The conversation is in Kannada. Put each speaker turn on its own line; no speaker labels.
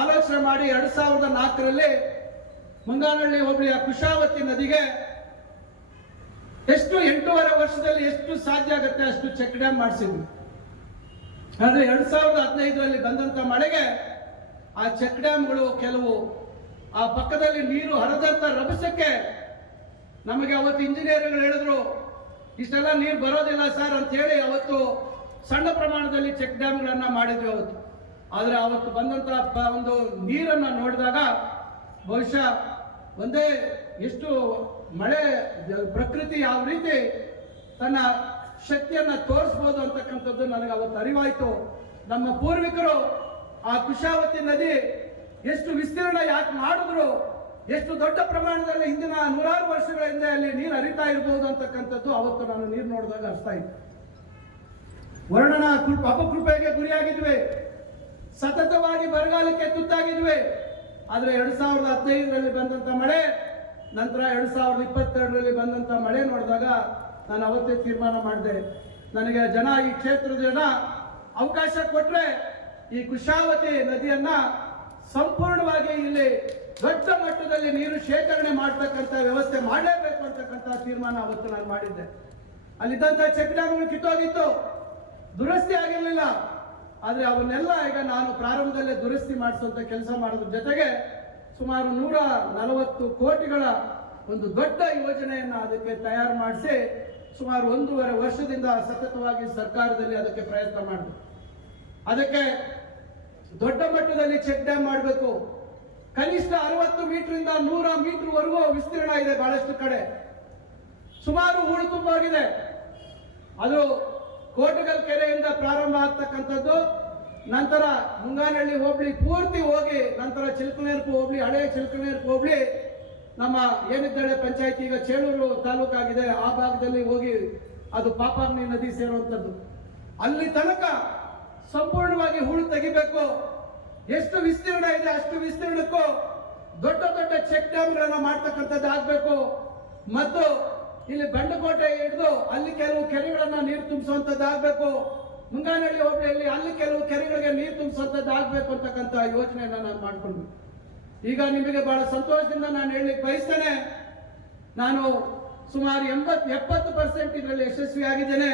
ಆಲೋಚನೆ ಮಾಡಿ ಎರಡ್ ಸಾವಿರದ ನಾಲ್ಕರಲ್ಲಿ ಮುಂಗಾನಹಳ್ಳಿ ಹೋಬಳಿಯ ಕುಶಾವತಿ ನದಿಗೆ ಎಷ್ಟು ಎಂಟೂವರೆ ವರ್ಷದಲ್ಲಿ ಎಷ್ಟು ಸಾಧ್ಯ ಆಗುತ್ತೆ ಅಷ್ಟು ಚೆಕ್ ಡ್ಯಾಮ್ ಮಾಡಿಸಿದ್ವಿ. ಆದರೆ ಎರಡ್ ಸಾವಿರದ ಹದಿನೈದರಲ್ಲಿ ಬಂದಂತ ಮಳೆಗೆ ಆ ಚೆಕ್ ಡ್ಯಾಮ್ಗಳು ಕೆಲವು ಆ ಪಕ್ಕದಲ್ಲಿ ನೀರು ಹರಿದಂತ ರಭಸಕ್ಕೆ ನಮಗೆ ಅವತ್ತು ಇಂಜಿನಿಯರ್ಗಳು ಹೇಳಿದ್ರು, ಇಷ್ಟೆಲ್ಲ ನೀರು ಬರೋದಿಲ್ಲ ಸರ್ ಅಂತ ಹೇಳಿ ಅವತ್ತು ಸಣ್ಣ ಪ್ರಮಾಣದಲ್ಲಿ ಚೆಕ್ ಡ್ಯಾಮ್ಗಳನ್ನ ಮಾಡಿದ್ವಿ ಅವತ್ತು. ಆದ್ರೆ ಅವತ್ತು ಬಂದಂತ ಪ- ಒಂದು ನೀರನ್ನ ನೋಡಿದಾಗ ಬಹುಶಃ ಒಂದೇ ಎಷ್ಟು ಮಳೆ ಪ್ರಕೃತಿ ಯಾವ ರೀತಿ ತನ್ನ ಶಕ್ತಿಯನ್ನ ತೋರಿಸ್ಬೋದು ಅಂತಕ್ಕಂಥದ್ದು ನನಗೆ ಅವತ್ತು ಅರಿವಾಯ್ತು. ನಮ್ಮ ಪೂರ್ವಿಕರು ಆ ಕುಶಾವತಿ ನದಿ ಎಷ್ಟು ವಿಸ್ತೀರ್ಣ ಯಾಕೆ ಮಾಡಿದ್ರು, ಎಷ್ಟು ದೊಡ್ಡ ಪ್ರಮಾಣದಲ್ಲಿ ಹಿಂದಿನ ನೂರಾರು ವರ್ಷಗಳ ಹಿಂದೆ ಅಲ್ಲಿ ನೀರು ಹರಿತಾ ಇರಬಹುದು ಅಂತಕ್ಕಂಥದ್ದು ಅವತ್ತು ನಾನು ನೀರು ನೋಡಿದಾಗ ಅರ್ಥ ಆಯ್ತು. ವರ್ಣನ ಕೃಪ ಅಪಕೃಪೆಗೆ ಗುರಿಯಾಗಿದ್ವಿ. ಸತತವಾಗಿ ಬರಗಾಲಕ್ಕೆ ತುತ್ತಾಗಿದ್ವಿ. ಆದ್ರೆ ಎರಡ್ ಸಾವಿರದ ಹದಿನೈದರಲ್ಲಿ ಬಂದಂತ ಮಳೆ, ನಂತರ ಎರಡ್ ಸಾವಿರದ ಇಪ್ಪತ್ತೆರಡರಲ್ಲಿ ಬಂದಂತ ಮಳೆ ನೋಡಿದಾಗ ನಾನು ಅವತ್ತೇ ತೀರ್ಮಾನ ಮಾಡಿದೆ. ನನಗೆ ಜನ ಈ ಕ್ಷೇತ್ರದ ಜನ ಅವಕಾಶ ಕೊಟ್ರೆ ಈ ಕುಶಾವತಿ ನದಿಯನ್ನ ಸಂಪೂರ್ಣವಾಗಿ ಇಲ್ಲಿ ದೊಡ್ಡ ಮಟ್ಟದಲ್ಲಿ ನೀರು ಶೇಖರಣೆ ಮಾಡ್ತಕ್ಕಂಥ ವ್ಯವಸ್ಥೆ ಮಾಡಲೇಬೇಕು ಅಂತಕ್ಕಂಥ ತೀರ್ಮಾನ ಅವತ್ತು ನಾನು ಮಾಡಿದ್ದೆ. ಅಲ್ಲಿದ್ದಂತ ಚೆಕ್ ಡ್ಯಾಮ್ಗಳು ಕಿತ್ತೋಗಿತ್ತು. ದುರಸ್ತಿ ಆಗಿರಲಿಲ್ಲ. ಆದ್ರೆ ಅವನ್ನೆಲ್ಲ ಈಗ ನಾನು ಪ್ರಾರಂಭದಲ್ಲೇ ದುರಸ್ತಿ ಮಾಡಿಸುವಂತ ಕೆಲಸ ಮಾಡೋದ್ರ ಜೊತೆಗೆ ಸುಮಾರು ನೂರ ನಲವತ್ತು ಕೋಟಿಗಳ ಒಂದು ದೊಡ್ಡ ಯೋಜನೆಯನ್ನು ಅದಕ್ಕೆ ತಯಾರು ಮಾಡಿಸಿ ಸುಮಾರು ಒಂದೂವರೆ ವರ್ಷದಿಂದ ಸತತವಾಗಿ ಸರ್ಕಾರದಲ್ಲಿ ಅದಕ್ಕೆ ಪ್ರಯತ್ನ ಮಾಡಿದೆ ಅದಕ್ಕೆ ದೊಡ್ಡ ಮಟ್ಟದಲ್ಲಿ ಚೆಕ್ ಡ್ಯಾಮ್ ಮಾಡಬೇಕು. ಕನಿಷ್ಠ ಅರವತ್ತು ಮೀಟರ್ ಇಂದ ನೂರ ಮೀಟರ್ ವರೆಗೂ ವಿಸ್ತೀರ್ಣ ಇದೆ ಬಹಳಷ್ಟು ಕಡೆ. ಸುಮಾರು ಹೂಳು ತುಂಬಾಗಿದೆ. ಅದು ಕೋಟಗಲ್ ಕೆರೆಯಿಂದ ಪ್ರಾರಂಭ ಆಗ್ತಕ್ಕಂಥದ್ದು, ನಂತರ ಮುಂಗಾನಹಳ್ಳಿ ಹೋಬಳಿ ಪೂರ್ತಿ ಹೋಗಿ, ನಂತರ ಚಿಲ್ಕನೇರ್ಪು ಹೋಬಳಿ ಹಳೆಯ ಚಿಲ್ಕನೇರ್ಪು ಹೋಬಳಿ, ನಮ್ಮ ಏನಿದ್ದಾಳೆ ಪಂಚಾಯತಿ ಈಗ ಚೇಳೂರು ತಾಲೂಕಾಗಿದೆ, ಆ ಭಾಗದಲ್ಲಿ ಹೋಗಿ ಅದು ಪಾಪಾಗ್ನಿ ನದಿ ಸೇರುವಂಥದ್ದು. ಅಲ್ಲಿ ತನಕ ಸಂಪೂರ್ಣವಾಗಿ ಹೂಳು ತೆಗಿಬೇಕು. ಎಷ್ಟು ವಿಸ್ತೀರ್ಣ ಇದೆ ಅಷ್ಟು ವಿಸ್ತೀರ್ಣಕ್ಕೂ ದೊಡ್ಡ ದೊಡ್ಡ ಚೆಕ್ ಡ್ಯಾಮ್ಗಳನ್ನು ಮಾಡ್ತಕ್ಕಂಥದ್ದು ಆಗಬೇಕು ಮತ್ತು ಇಲ್ಲಿ ಬಂಡಕೋಟೆ ಹಿಡಿದು ಅಲ್ಲಿ ಕೆಲವು ಕೆರೆಗಳನ್ನ ನೀರು ತುಂಬಿಸುವಂತದ್ದಾಗಬೇಕು ಮುಂಗಾನಹಳ್ಳಿ ಹೋಬಳಿಯಲ್ಲಿ ಅಲ್ಲಿ ಕೆಲವು ಕೆರೆಗಳಿಗೆ ನೀರು ತುಂಬಿಸುವಂತದ್ದಾಗಬೇಕು ಅಂತಕ್ಕಂಥ ಯೋಜನೆಯನ್ನ ನಾನು ಮಾಡಿಕೊಂಡು ಈಗ ನಿಮಗೆ ಬಹಳ ಸಂತೋಷದಿಂದ ನಾನು ಹೇಳಲಿಕ್ಕೆ ಬಯಸ್ತೇನೆ. ನಾನು ಸುಮಾರು ಎಂಬತ್, ಎಪ್ಪತ್ತು ಪರ್ಸೆಂಟ್ ಇದರಲ್ಲಿ ಯಶಸ್ವಿ ಆಗಿದ್ದೇನೆ